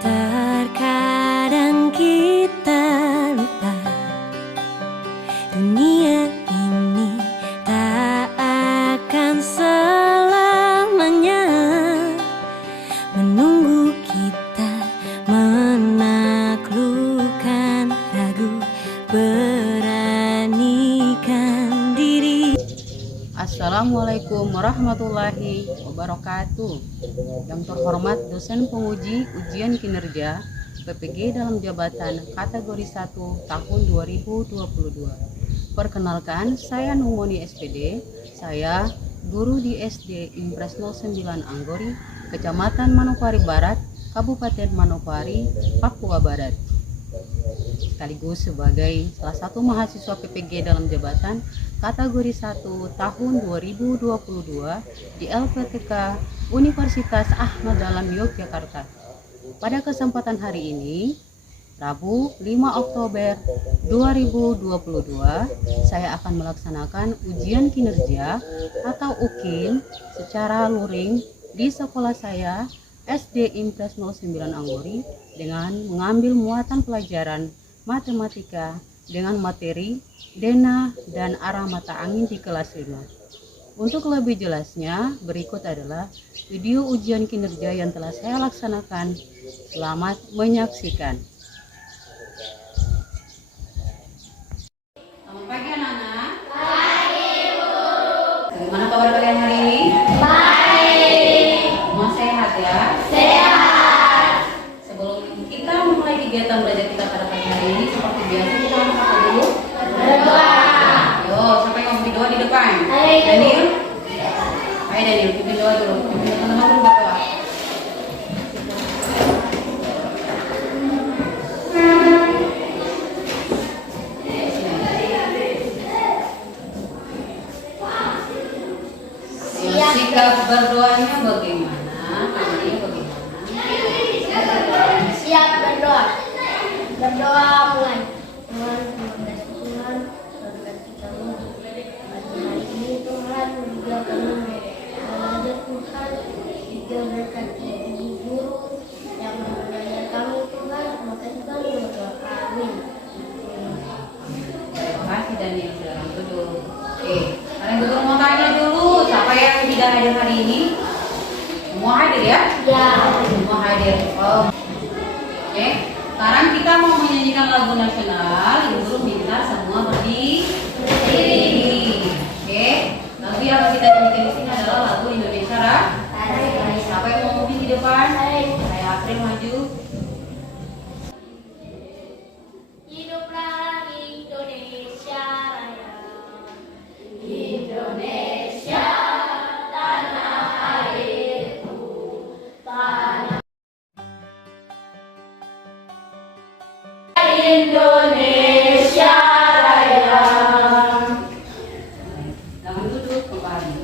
Terkadang kita lupa dunia ini tak akan selamanya menunggu kita menaklukkan ragu, beranikan diri. Assalamualaikum warahmatullahi wabarakatuh. Yang terhormat dosen penguji ujian kinerja PPG dalam jabatan kategori 1 tahun 2022. Perkenalkan, saya Numoni SPD. Saya guru di SD Impres 09 Anggori, Kecamatan Manokwari Barat, Kabupaten Manokwari, Papua Barat. Sekaligus sebagai salah satu mahasiswa PPG dalam jabatan kategori 1 tahun 2022 di LPTK Universitas Ahmad Dahlan Yogyakarta. Pada kesempatan hari ini, Rabu 5 Oktober 2022, saya akan melaksanakan ujian kinerja atau UKIN secara luring di sekolah saya SD Impres 09 Anggori dengan mengambil muatan pelajaran matematika dengan materi dena dan arah mata angin di kelas 5. Untuk lebih jelasnya, berikut adalah video ujian kinerja yang telah saya laksanakan. Selamat menyaksikan. Selamat pagi anak-anak. Pagi, Bu. Bagaimana kabar kalian hari ini? Baik. Semua sehat ya? Sehat. Sebelum kita memulai kegiatan belajar kita pada pagi hari ini, seperti biasa kita apa dulu? Berdoa. Yo, siapa yang mau berdoa di depan? Daniel. Hai Daniel, pimpin doa dulu. Teman-teman dulu berdoa. Sikap berdoanya bagaimana? Kamunya bagaimana? Siap berdoa. Berdoa mulai. Tuhan, terima kasih Tuhan, berkati kami pagi hari ini Tuhan, juga kami belajar Tuhan, juga berkati ibu guru yang mengajar kami Tuhan, terima kasih kami berdoa. Amin. Terima kasih Daniel sudah duduk. Oke, kalian berdua mau tanya dulu, siapa yang tidak hadir hari ini? Semua hadir ya? Ya. Semua hadir. Oh. Oke, sekarang kita mau menyanyikan lagu nasional. Ibu guru minta semua berdiri. Oke, lagu yang kita nyanyikan di sini adalah lagu Indonesia Raya. Siapa yang mau memimpin di depan? Saya April maju. Hiduplah Indonesia Raya. Indonesia tanah airku, tanah Indonesia Raya. Jangan duduk kembali.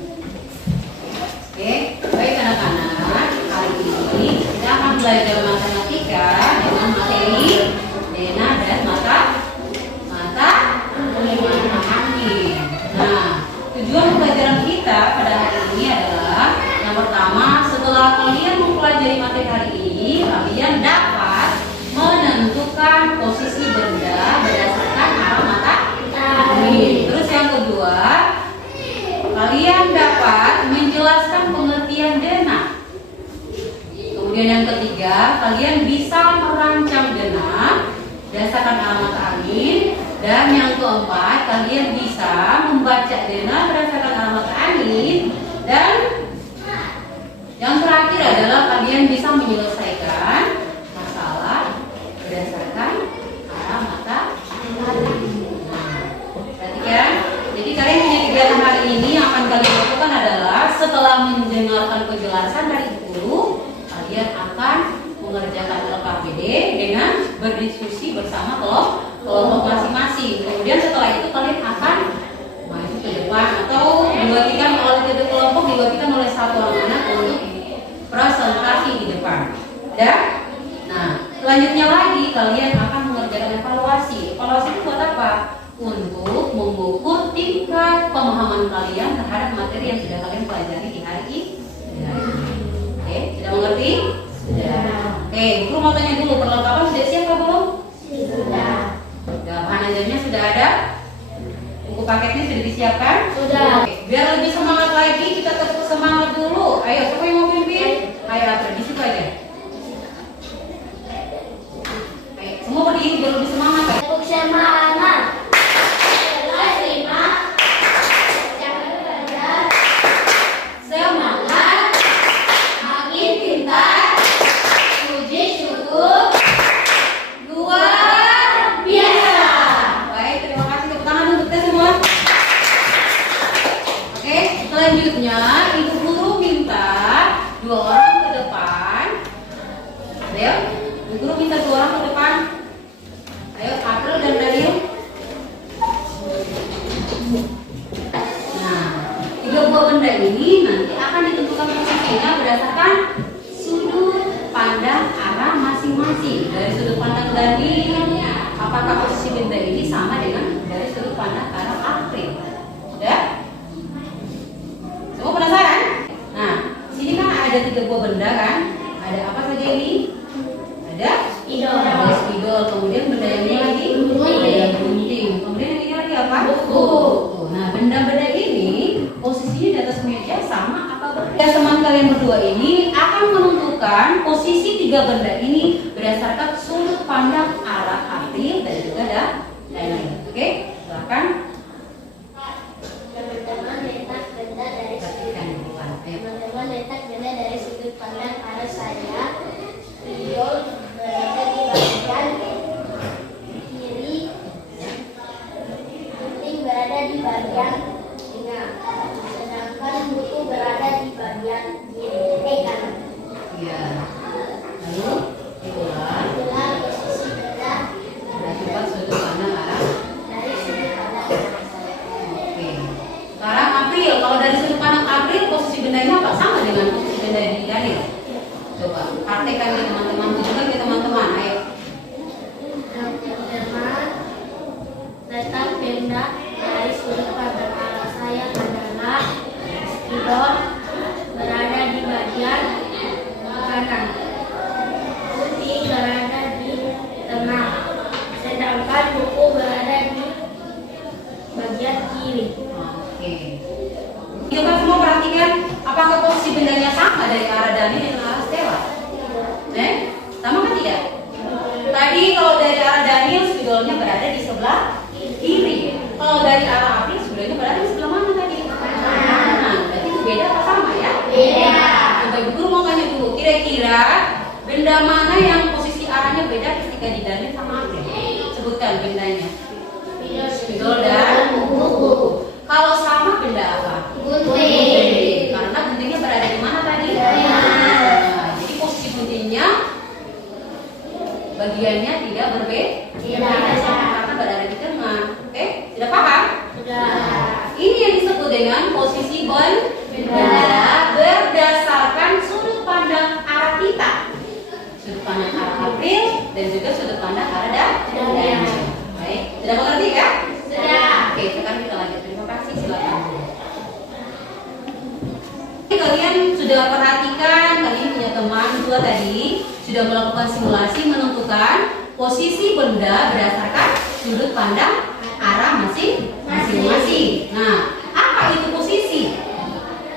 Oke, baik anak-anak. Hari ini kita akan belajar matematika dengan materi dena dan mata angin. Nah, tujuan pelajaran kita pada hari ini adalah yang pertama, setelah kalian mempelajari materi hari ini, kalian dapat menentukan posisi benda berdasarkan arah mata angin. Terus yang kedua, kalian dapat menjelaskan pengertian dena. Kemudian yang ketiga, kalian bisa merancang dena berdasarkan arah mata angin. Dan yang keempat, kalian bisa membaca dena berdasarkan arah mata angin. Dan yang terakhir adalah kalian bisa menyelesaikan masalah berdasarkan arah mata angin. Perhatikan, jadi kalian punya kegiatan hari ini yang akan kalian lakukan adalah setelah mendengarkan penjelasan dari guru, kalian akan mengerjakan LKPD dengan berdiskusi bersama kelompok masing-masing. Kemudian setelah itu kalian akan maju ke depan atau dibagikan oleh tiap kelompok dibagikan oleh satu anak untuk presentasi di depan. Dan nah, selanjutnya lagi kalian akan mengerjakan evaluasi. Evaluasi itu buat apa? Untuk mengukur tingkat pemahaman kalian terhadap materi yang sudah kalian pelajari di hari ini. Oke, sudah mengerti? Sudah. Oke, Oke, guru mau tanya dulu, perlengkapan sudah siap apa belum? Sudah. Sudah, bahan ajarnya sudah ada? Buku paketnya sudah disiapkan? Sudah. Oke, biar lebih semangat lagi, kita tepuk semangat dulu. Ayo, siapa yang mau pimpin? Ayo, April, di situ aja. Ayo, semua berdiri biar lebih semangat. Ayo. Tepuk semangat. Kelas 5. Jangan belajar. Semangat, makin pintar, puji syukur, luar biasa. Baik, terima kasih. Tepuk tangan untuk kita semua. Oke, selanjutnya ibu guru minta 2 orang ke depan. Ayo, ibu guru minta 2 orang ke depan. Ayo, April dan Daniel. Nah, 3 buah benda ini nanti akan ditentukan posisinya berdasarkan sudut pandang arah masing-masing. Dari sudut pandang Daniel, apakah posisi benda ini sama dengan dari sudut pandang arah April? Udah? Semua penasaran? Nah, sini kan ada 3 buah benda kan? Ada apa saja ini? Ada Spidol. ada spidol, kemudian benda yang ini lagi Gunting. ada gunting, kemudian yang ini lagi apa? Buku. Nah, benda-benda ini posisinya di atas meja sama apa berbeda? Teman kalian berdua ini akan menentukan posisi 3 benda ini berdasarkan sudut pandang arah April dan juga Daniel. Oke, silakan. Teman-teman letak benda dari sudut. Perhatikan di depan. Ayo. Teman-teman letak benda dari sudut pandang arah saya. Spidol berada di bagian kiri. Gunting berada di bagian tengah. Sedangkan buku berada di bagian kiri. Kanan. Iya. Lalu diulang. Itulah posisi benda Berarti sudut pandang arah. dari sudut pandang arah saya. Oke. Sekarang April, kalau dari sudut pandang April posisi bendanya apa? Sama dengan posisi benda di Daniel. Coba praktekkan ya teman-teman, tunjukkan ya teman-teman. Ayo. Teman-teman letak benda dari sudut pandang arah saya adalah spidol berada di bagian kanan, gunting berada di tengah, sedangkan buku berada di bagian kiri. Oke. Coba semua perhatikan, apakah posisi bendanya sama dari arah Daniel dengan arah Stella? Sama kan tidak? Tadi kalau dari arah Daniel spidolnya berada di sebelah kiri. Kalau dari arah April spidolnya berada di sebelah mana tadi? Kanan. Berarti itu beda apa sama ya? Beda. Coba ibu guru mau tanya dulu, kira-kira benda mana yang posisi arahnya beda ketika di Daniel sama April? Sebutkan bendanya. Spidol dan buku. Kalau sama benda apa? Gunting. Karena guntingnya berada di mana tadi? Tengah. Nah, jadi posisi guntingnya bagiannya tidak berbeda. Tidak. Karena berada di tengah. Oke, sudah paham? Sudah. Ini yang disebut dengan posisi benda berdasarkan sudut pandang arah kita. Sudut pandang arah April dan juga sudut pandang arah Daniel. Baik, sudah mengerti kan? Sudah. Oke, sekarang kita lanjut. Terima kasih, silakan. Kalian sudah perhatikan, kalian punya teman dua tadi sudah melakukan simulasi menentukan posisi benda berdasarkan sudut pandang arah masing-masing. Nah, apa itu posisi?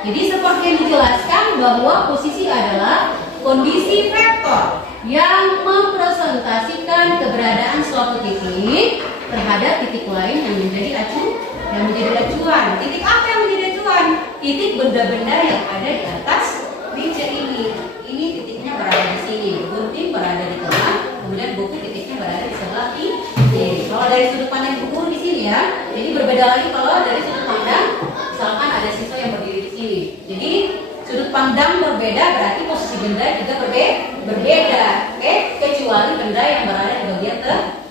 Jadi seperti yang dijelaskan bahwa posisi adalah kondisi vektor yang mempresentasikan keberadaan suatu titik terhadap titik lain yang menjadi acuan. Titik apa yang menjadi acuan? Titik benda-benda yang ada di atas meja ini. Ini titiknya berada di sini, gunting berada di tengah, kemudian buku titiknya berada di sebelah kiri. Kalau dari sudut pandang buku di sini ya, jadi berbeda lagi kalau dari sudut pandang, misalkan ada siswa yang berdiri di sini. Jadi sudut pandang berbeda berarti posisi benda juga berbeda, oke? Kecuali benda yang berada di bagian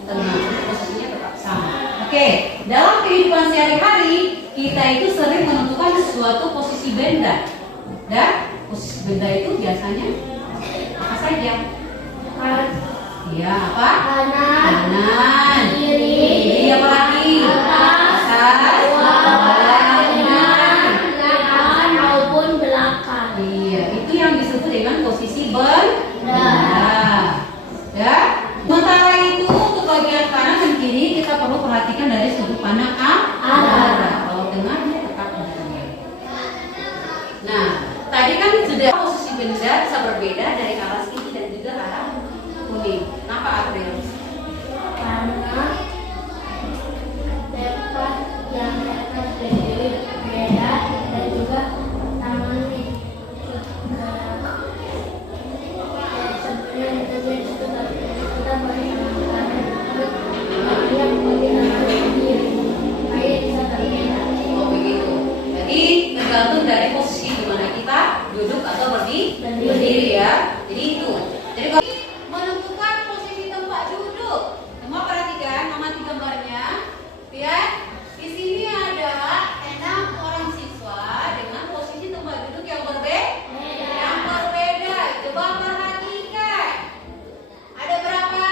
tengah, posisinya tetap sama. Oke, dalam kehidupan sehari-hari kita itu sering menentukan suatu posisi benda. Dan posisi benda itu biasanya apa saja? Iya, apa? Kanan, kiri, apa lagi? Atas, bawah, kanan, depan maupun belakang. Iya, itu yang disebut dengan posisi benda. sini. Kenapa April? Karena tempat yang akan beda dan juga tamannya sebenarnya kita Oh begitu. Jadi tergantung dari posisi di mana kita duduk atau berdiri ya. Jadi itu. Jadi kalau menentukan posisi tempat duduk, semua perhatikan amati gambarnya. Lihat, di sini ada 6 orang siswa dengan posisi tempat duduk yang berbeda. Yang berbeda. Coba perhatikan. Ada berapa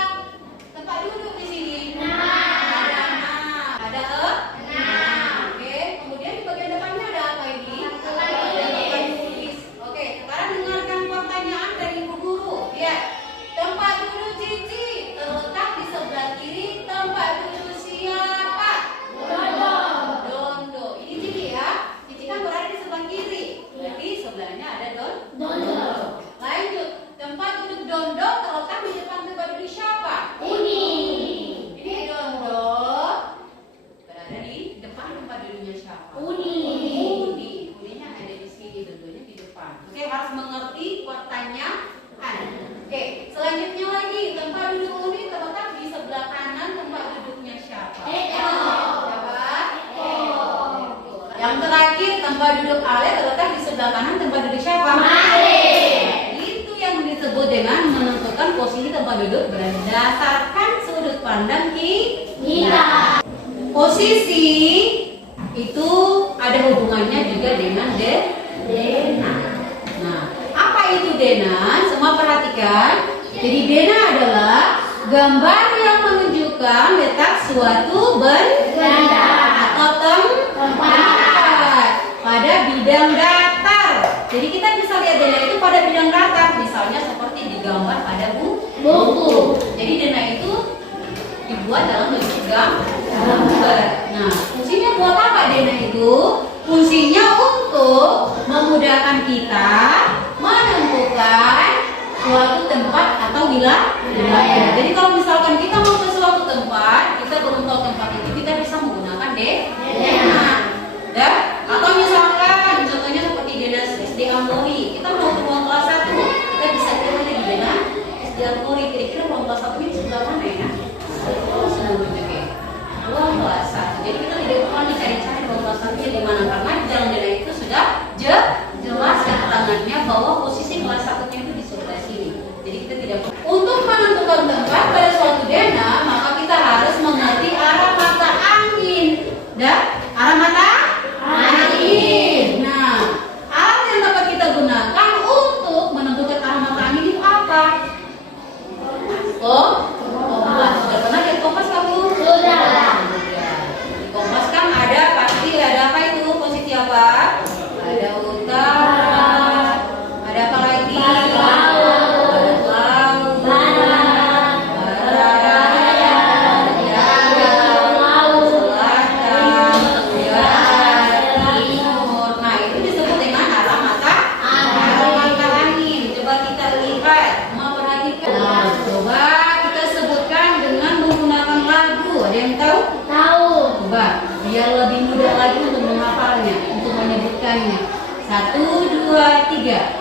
tempat duduk di sini? Ada 6. Ada 6. Oke, kemudian di bagian depannya ada apa ini? Oke, sekarang dengarkan pertanyaan dari ibu guru. Lihat, tempat duduk Cici terletak di sebelah kiri tempat duduk siapa? Dondo. Ini Cici ya. Cici kan berada di sebelah kiri. Berarti sebelahnya ada Dondo. Lanjut, tempat duduk Dondo terletak di depan tempat duduk siapa? Ini Dondo berada di depan tempat duduknya siapa? Uninya ada di sini, Dondonya di depan. Oke, harus mengerti pertanyaan. Oke, selanjutnya lagi tempat duduk Uni terletak di sebelah kanan tempat duduknya siapa? Siapa? Yang terakhir tempat duduk Ale terletak di sebelah kanan tempat duduk siapa? Itu yang disebut dengan menentukan posisi tempat duduk berdasarkan sudut pandang kita. Posisi itu ada hubungannya juga dengan Dena. Nah, apa itu Dena? Semua perhatikan. Jadi Dena adalah gambar yang menunjukkan letak suatu benda atau tempat pada bidang datar. Jadi kita bisa lihat Dena itu pada bidang datar, misalnya seperti digambar pada buku. Jadi Dena itu dibuat dalam bentuk gambar. Nah, fungsinya buat apa Dena itu? Fungsinya untuk memudahkan kita menentukan suatu tempat atau wilayah. Jadi kalau misalkan kita mau ke suatu tempat, kita belum tahu tempat itu, kita bisa menggunakan Dena. Ya? Atau misalkan contohnya seperti Dena SD Amori, kita mau ke ruang kelas 1, kita bisa lihat di Dena SD Amori. Kira-kira ruang kelas 1 ini sebelah mana ya? Ruang kelas 1. Jadi kita tidak perlu dicari-cari ruang kelas 1-nya di mana, karena jalan Dena itu sudah jelas keterangannya bahwa posisi kelas 1-nya itu di sebelah sini. Jadi kita tidak perlu. Untuk menentukan tempat pada suatu Dena, maka kita harus mengerti arah mata angin. Dan arah mata angin. Nah, alat yang dapat kita gunakan untuk menentukan arah mata angin itu apa? Kompas. Sudah pernah lihat kompas kamu? Sudah. Di kompas kan pasti ada apa itu? Posisi apa? Ada utara. Ada apa lagi? Ada laut. Barat. Selatan. Timur. Nah, itu disebut dengan arah mata angin. Coba kita lihat. Mau perhatikan. Nah, coba kita sebutkan dengan menggunakan lagu. Ada yang tahu? Coba, biar lebih mudah lagi untuk menghafalnya, untuk menyebutkannya. 1, 2, 3.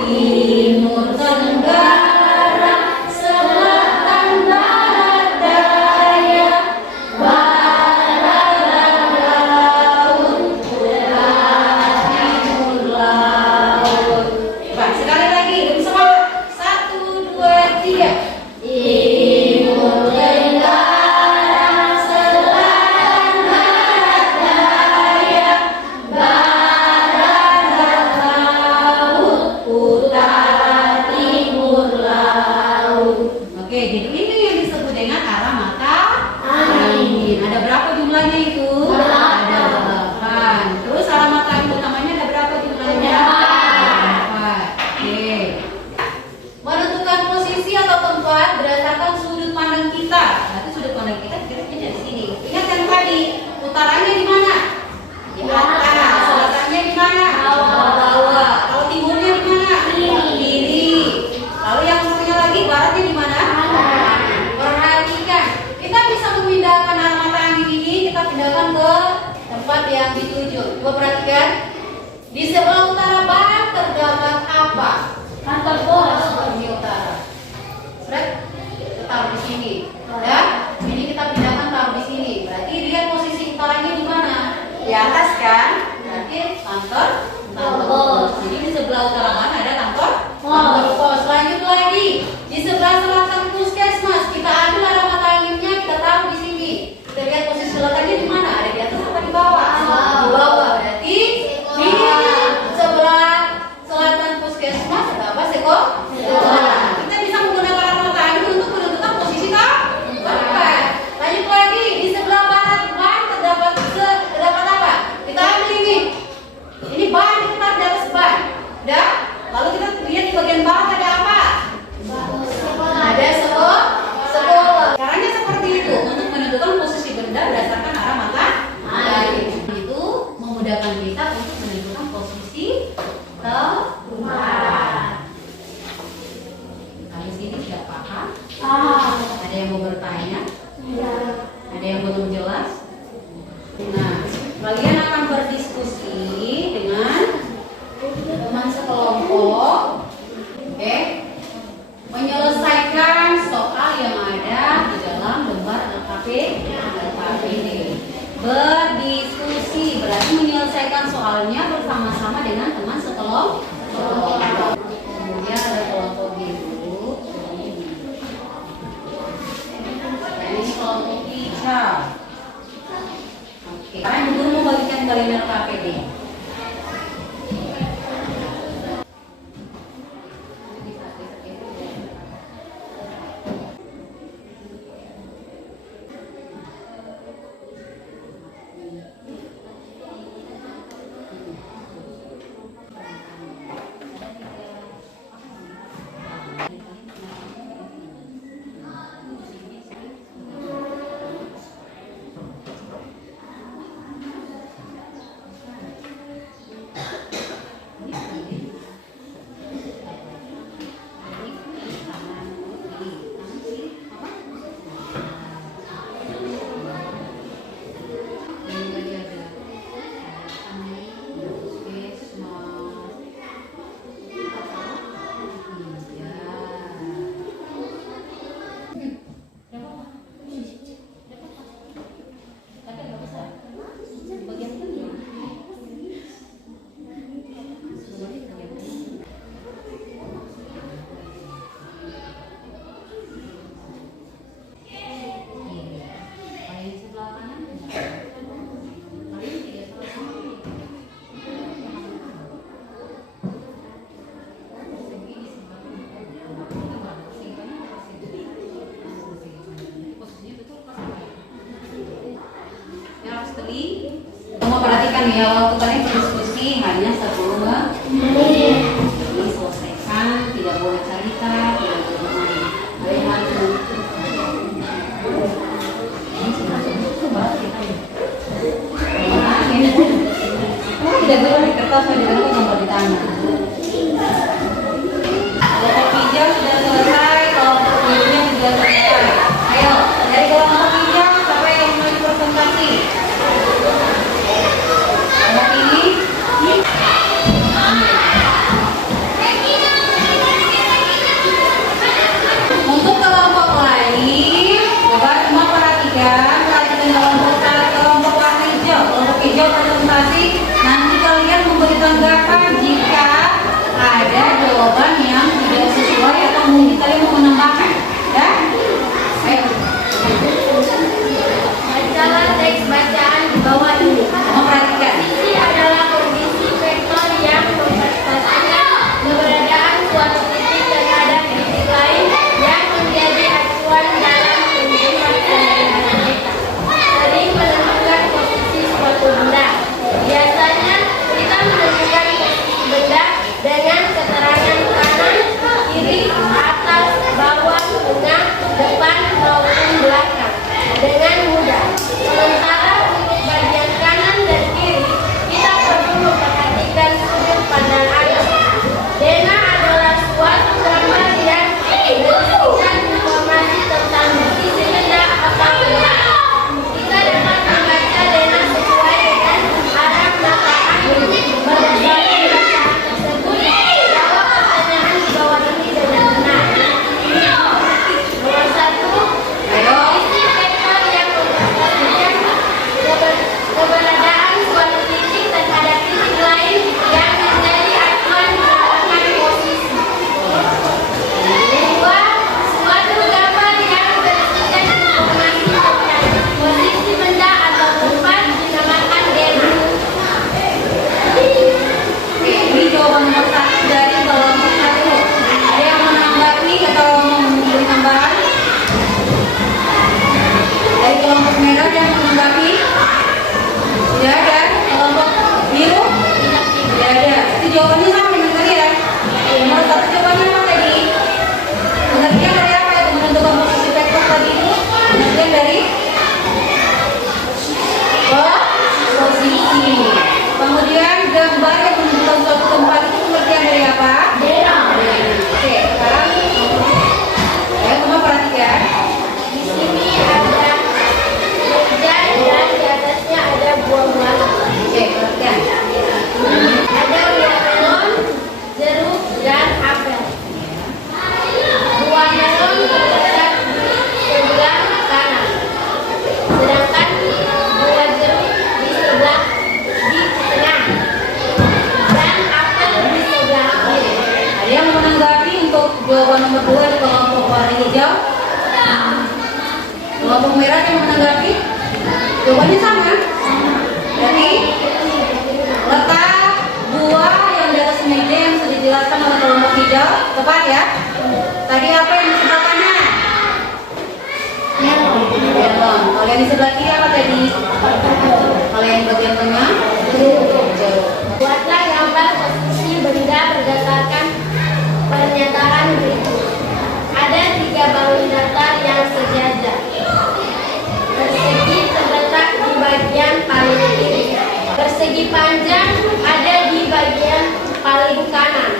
Timur, tenggara, selatan, barat, daya, barat, laut, utara, timur, laut. Coba sekali lagi, lebih semangat. 1, 2, 3. Timur, tenggara, selatan, barat, daya, barat, laut, utara, timur, laut. Oke, jadi ini yang disebut dengan arah mata angin. Ada berapa jumlahnya itu? Ada 8. Terus arah mata angin utamanya ada berapa jumlahnya? 8. Oke. Menentukan posisi atau tempat berdasarkan sudut pandang kita. Berarti sudut pandang kita kira-kira dari sini. Ingat yang tadi, utaranya di mana? Di atas. Selatannya di mana? Bawah. Kalau timurnya di mana? Kiri. Lalu yang satunya lagi baratnya di mana? Coba perhatikan. Di sebelah utara ban terdapat apa? Kantor bos di utara. Seret, kita taruh di sini. Dan ini kita pindahkan taruh di sini. Berarti lihat posisi utaranya di mana? Di atas kan? Berarti kantor bos. Jadi di sebelah utara ban ada kantor bos. Lanjut lagi. Di sebelah selatan puskesmas kita ambil arah mata anginnya, kita taruh di sini. Kita lihat posisi letaknya di mana? Ada di atas apa di bawah? Di bawah. Berarti di sebelah selatan puskesmas ada apa, Seko? Kita bisa menggunakan arah mata angin untuk menentukan posisi tempat. Lanjut lagi. Di sebelah barat ban terdapat apa? Kita ambil ini. Ini ban, kita taruh di atas ban. Udah? Lalu kita lihat di bagian bawah ada apa? Ada sekolah. Caranya seperti itu untuk menentukan posisi benda berdasarkan arah mata angin. Itu memudahkan kita untuk menentukan posisi tempat. Kali sini sudah paham? Ada yang mau bertanya? Ada yang belum jelas? Nah, kalian akan berdiskusi dengan teman sekelompok, oke? Menyelesaikan soal yang ada di dalam lembar LKPD. Berdiskusi berarti menyelesaikan soalnya bersama-sama dengan teman sekelompok. Kemudian ada kelompok biru. Dan ini kelompok hijau. Oke, sekarang guru mau bagikan kalian LKPD. Kamu perhatikan ya, waktu kalian berdiskusi hanya 10 menit. Selesaikan, tidak boleh cerita, tidak boleh main. Bagaimana? Tidak boleh di kertas, tidak boleh gambar di tangan. Kelompok hijau sudah selesai, kelompok birunya sudah selesai. Ayo, dari kelompok hijau siapa yang mau presentasi? Kelompok ini Kelompok merah yang menanggapi? Jawabannya sama. Jadi letak buah yang di atas meja yang sudah dijelaskan oleh kelompok hijau tepat ya. Tadi apa yang di sebelah kanan? Melon. Kalau yang di sebelah kiri apa tadi? Kalau yang bagian tengah? Buatlah gambar posisi benda berdasarkan pernyataan berikut. Ada 3 bangun datar yang sejajar. Persegi terletak di bagian paling kiri. Persegi panjang ada di bagian paling kanan.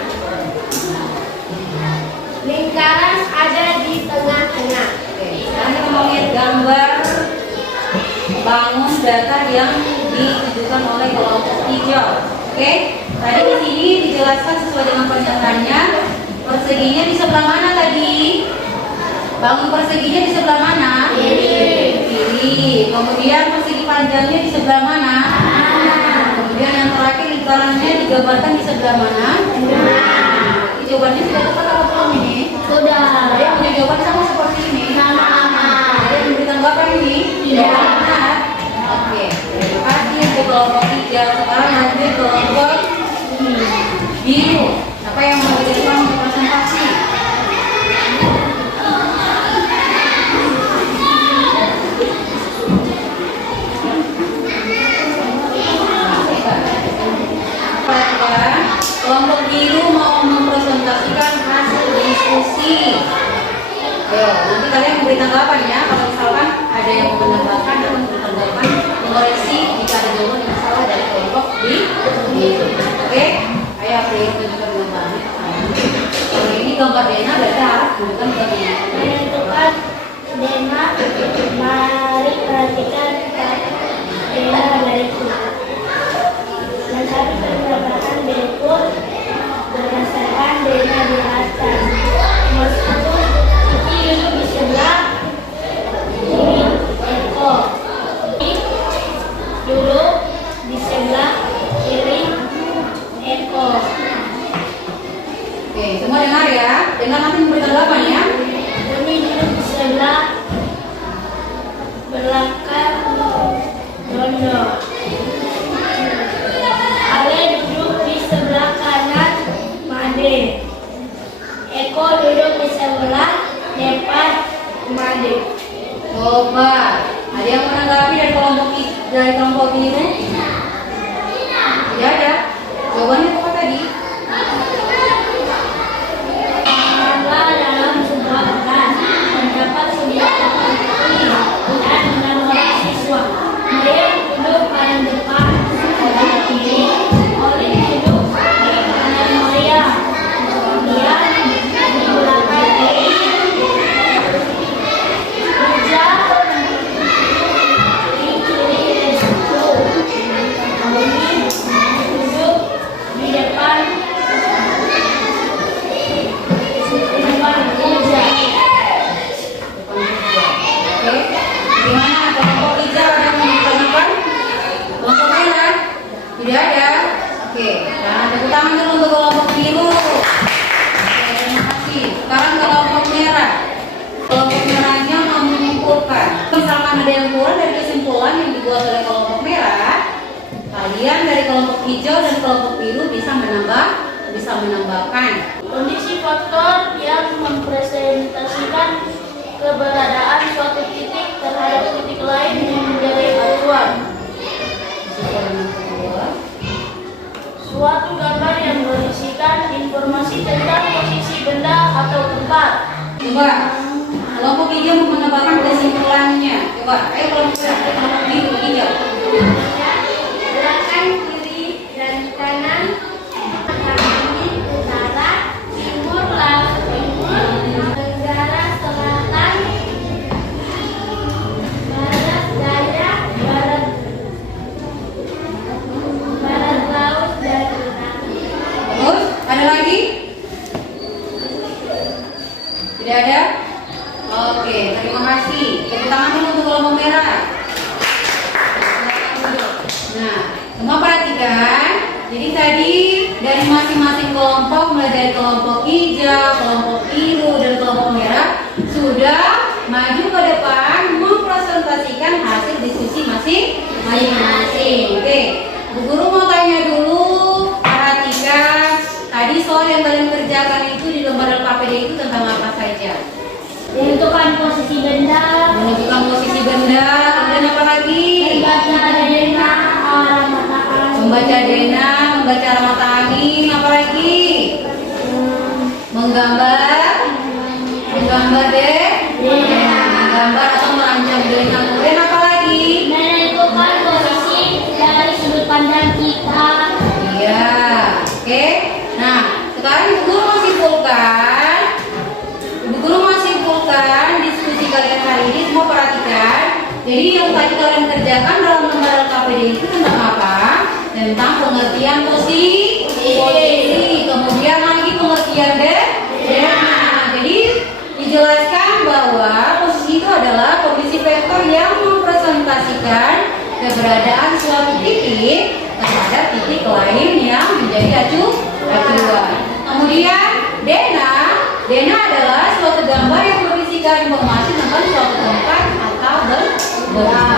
Lingkaran ada di tengah-tengah. Oke, sekarang kita mau lihat gambar bangun datar yang ditujukan oleh kelompok hijau. Oke, tadi di sini dijelaskan sesuai dengan pernyataannya. Perseginya di sebelah mana tadi? Bangun perseginya di sebelah mana? Kiri. Kemudian persegi panjangnya di sebelah mana? Kemudian yang terakhir lingkarannya digambarkan di sebelah mana? Jawabannya sudah tepat atau belum ini? Sudah. Ada yang punya jawaban sama seperti ini? Ada yang memberi tanggapan ini? Tidak. Benar. Oke. Terima kasih untuk kelompok hijau. Sekarang lanjut kelompok biru. Apa yang mau diberikan untuk presentasi? Perhatikan, kelompok biru mau mempresentasikan hasil diskusi. Ayo, nanti kalian memberi tanggapan ya. Kalau misalkan ada yang menambahkan atau memberi tanggapan, mengoreksi jika ada jawaban yang salah dari kelompok biru. Oke? Ayo, April tunjukkan gambarnya. Kalau ini gambar Dena, berarti harus tunjukkan gambarnya. Menentukan Dena, mari perhatikan Dena berikut. Mencari pendapatan berikut berdasarkan Dena di atas. Nomor 1, Kiki duduk di sebelah kiri Eko. Duduk di sebelah kiri Eko. Oke, semua dengar ya. Dengar nanti memberi tanggapan ya. Doni duduk di sebelah belakang Dono. Ale duduk di sebelah kanan Made. Eko duduk di sebelah depan Made. Coba, ada yang menanggapi dari kelompok biru? Tidak ada. Jawabannya apa tadi? Mengapa dalam sebuah kelas terdapat 9 orang guru dan 6 orang siswa. Maya duduk paling depan sebelah kiri. Oli duduk di kanan Maya. Kemudian di belakang kiri. Rija di kiri Restu. Oli duduk di depan Rija. Oke, gimana? Kelompok hijau ada yang menunjukkan? Kelompok merah? Tidak ada. Oke, nah tepuk tangan dulu untuk kelompok biru. Oke, terima kasih. Sekarang kelompok merah. Kelompok merahnya mau menyimpulkan. Misalkan ada yang kurang dari kesimpulan yang dibuat oleh kelompok merah, kalian dari kelompok hijau dan kelompok biru bisa menambahkan. Kondisi faktor yang mempresentasikan keberadaan suatu titik terhadap titik lain yang menjadi acuan. Suatu gambar yang berisikan informasi tentang posisi benda atau tempat. Coba, kelompok hijau mau menambahkan kesimpulannya. Coba, ayo kelompok biru hijau. Gerakan kiri dan kanan, angin utara, timur, laut timur, tenggara selatan, barat daya, barat laut dan utara. Terus, ada lagi? Tidak ada? Oke, terima kasih. Tepuk tangan dulu untuk kelompok merah. Nah, semua perhatikan. Jadi tadi dari masing-masing kelompok, mulai dari kelompok hijau, kelompok biru, dan kelompok merah sudah maju ke depan masing-masing. Oke, Bu Guru mau tanya dulu, perhatikan tadi soal yang kalian kerjakan itu di lembar KPD itu tentang apa saja? Menentukan posisi benda, Menentukan posisi benda, kemudian apa lagi? membaca dena, arah mata angin, Membaca dena, membaca arah mata angin, apa lagi? Menggambar deh, menggambar atau merancang dena. Kemudian apa lagi? menentukan posisi dari sudut pandang kita. Iya, oke. Nah, sekarang Ibu Guru mau simpulkan. Ibu Guru mau simpulkan diskusi kalian hari ini. Semua perhatikan. Jadi yang tadi kalian kerjakan dalam lembar KPD itu tentang apa? Tentang pengertian posisi. Kemudian lagi pengertian dena. Jadi dijelaskan bahwa posisi itu adalah kondisi vektor yang mempresentasikan keberadaan suatu titik terhadap titik lain yang menjadi acuan. Kemudian dena adalah suatu gambar yang berisikan informasi tentang suatu tempat atau benda.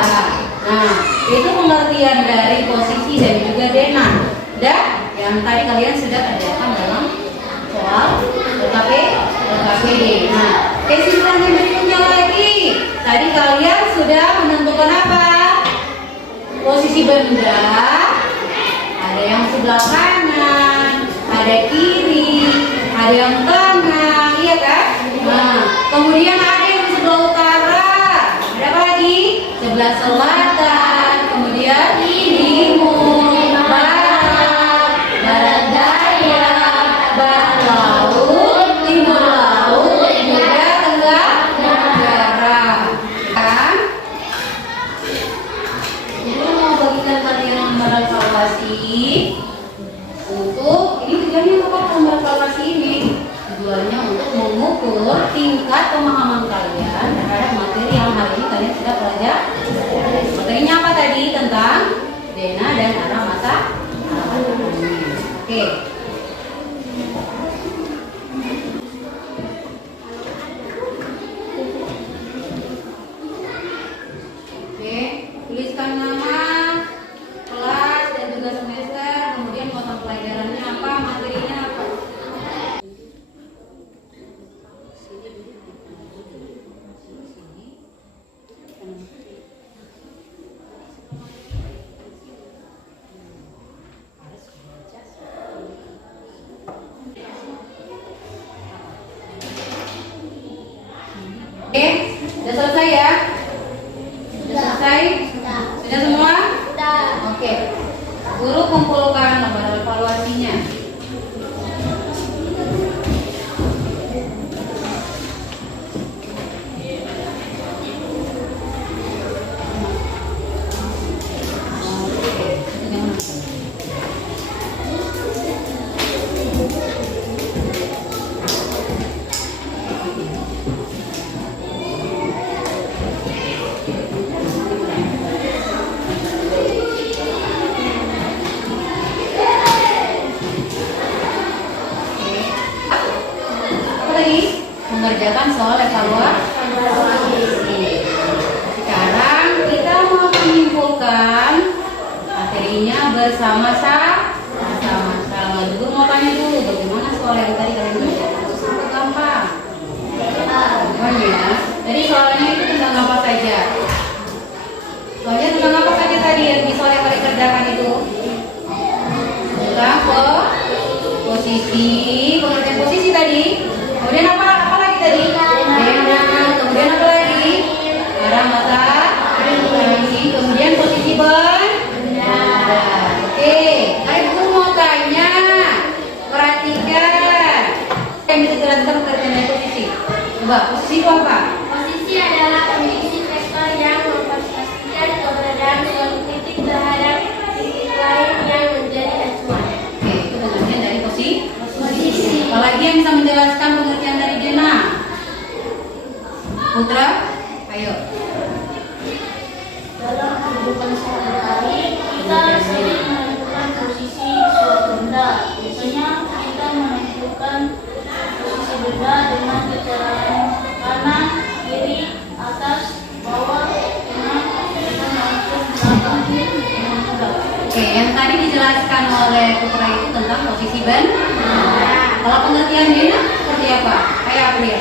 Nah, itu pengertian dari posisi dan juga dena. Dan yang tadi kalian sudah kerjakan dalam soal LKPD. Nah, kesimpulan yang berikutnya lagi. Tadi kalian sudah menentukan apa? Posisi benda. Ada yang sebelah kanan, ada kiri, ada yang tengah, iya kan? Nah, kemudian ada yang sebelah utara. Ada apa lagi? Sebelah selatan, kemudian timur, barat daya, barat laut, timur laut, juga tenggara. Kan? Jadi mau bagikan kalian lembar evaluasi untuk ini tujuannya apa lembar evaluasi ini? Tujuannya untuk mengukur tingkat pemahaman kalian terhadap materi yang hari ini kalian sudah pelajari. Materinya apa tadi? Tentang dena dan arah mata angin. Oke. Oke, tuliskan nama, kelas dan juga semester, kemudian mata pelajarannya apa, materinya apa. Oke, sudah selesai ya? Sudah selesai? Sudah semua? Oke. Guru kumpulkan lembar evaluasinya. Mengerjakan soal evaluasi. Sekarang kita mau menyimpulkan materinya bersama-sama. Dulu mau tanya dulu bagaimana soal yang tadi kalian kerjakan? Sangat gampang. Ya. Jadi soalnya itu tentang apa saja? Soalnya tentang apa saja tadi yang di soal yang kalian kerjakan itu? Tentang posisi, pengertian posisi tadi. Kemudian apa lagi tadi? Dena. Kemudian apa lagi? Arah mata angin. Kemudian posisi benda. Oke. Aku mau tanya. Perhatikan. Yang bisa jelaskan pengertian dari posisi. Coba, posisi itu apa? Posisi adalah kondisi vektor yang mempresentasikan keberadaan suatu titik terhadap titik lain yang menjadi acuan. Oke, itu pengertian dari posisi. Apalagi yang bisa menjelaskan pengertian dari dena? Putra, ayo. Dalam kehidupan sehari-hari, kita sering menentukan posisi suatu benda. Biasanya kita menentukan posisi benda dengan cara kanan, kiri, atas, bawah, tengah, dan langsung belakang. Oke, yang tadi dijelaskan oleh Putra itu tentang posisi benda. Kalau pengertian Dena seperti apa? Kayak apa ya?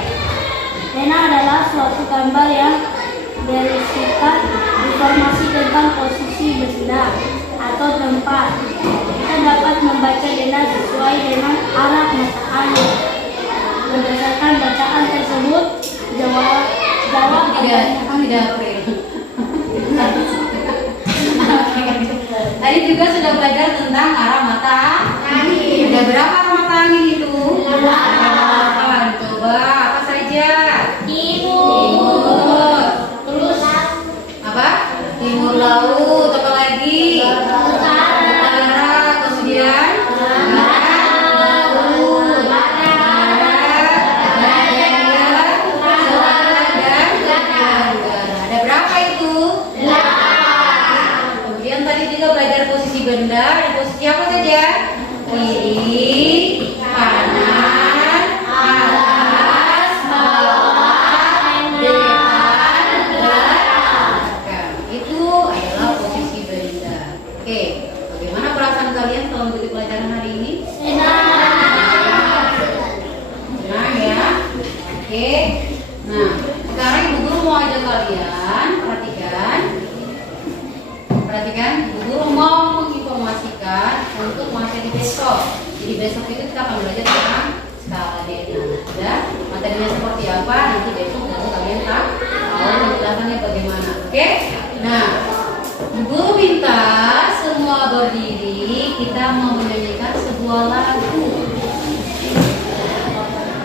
Pena adalah suatu gambar yang berisikan informasi tentang posisi benda atau tempat. Kita dapat membaca pena sesuai dengan arah mata angin. Berdasarkan bacaan tersebut, jawab tidak April. Tadi juga sudah belajar tentang arah mata angin. Ada berapa arah mata angin itu? 8. Coba apa saja? Timur. terus Apa? Timur laut. Apa lagi? Utara. Kemudian barat laut. Barat, daya, selatan dan tenggara. Ada berapa itu? 8. Kemudian tadi juga belajar posisi benda. Ada posisi apa saja? Kiri, kanan, atas, bawah, depan, belakang. Itu adalah posisi benda. Oke, bagaimana perasaan kalian setelah mengikuti pelajaran hari ini? Senang ya? Oke. Nah, sekarang Ibu Guru mau ajak kalian perhatikan. Ibu Guru mau menginformasikan untuk materi besok. Jadi besok itu kita akan belajar tentang skala DNA. Ya, materinya seperti apa? Nanti besok baru kalian tahu penjelasannya bagaimana. Oke? Nah, Ibu Guru minta semua berdiri. Kita mau menyanyikan sebuah lagu.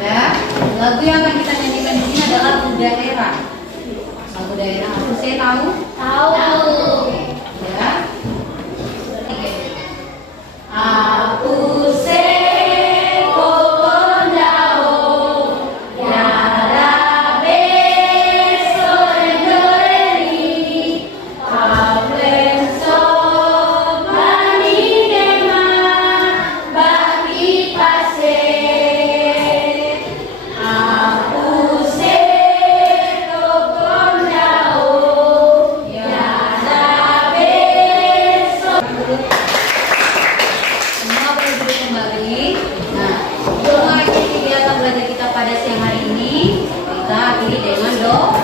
Ya, lagu yang akan kita nyanyikan di sini adalah lagu daerah. Lagu daerah, aku saya tahu. Ya. Aku seko pondao yara beso endoreni kaplenso bani dema bagi pase. Aku seko pondao yara beso. Semua boleh duduk kembali. Nah, untuk mengakhiri kegiatan belajar kita pada siang hari ini, kita akhiri dengan doa.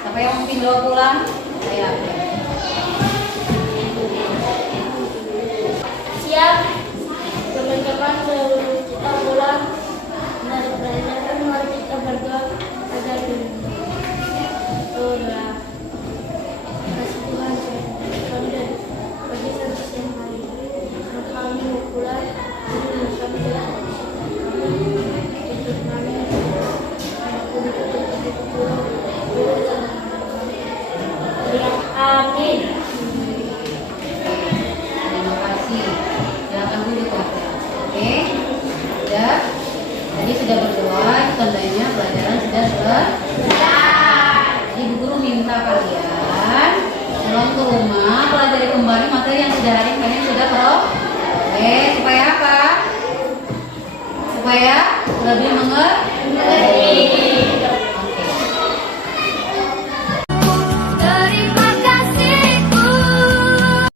Siapa yang mungkin doa pulang? Saya. siap teman-teman, sebelum kita pulang dari pelajaran mari kita berdoa agar doa. Kasih Tuhan kami dari pagi sampai siang hari ini, kami mau pulang, kami telah untuk kami amin. Terima kasih. Silakan duduk ya. Oke. Sudah. Tadi sudah berdoa, itu tandanya pelajaran sudah selesai. Jadi Ibu Guru minta kalian pulang ke rumah, pelajari kembali materi yang sudah hari ini kalian sudah supaya apa? Supaya lebih mengerti.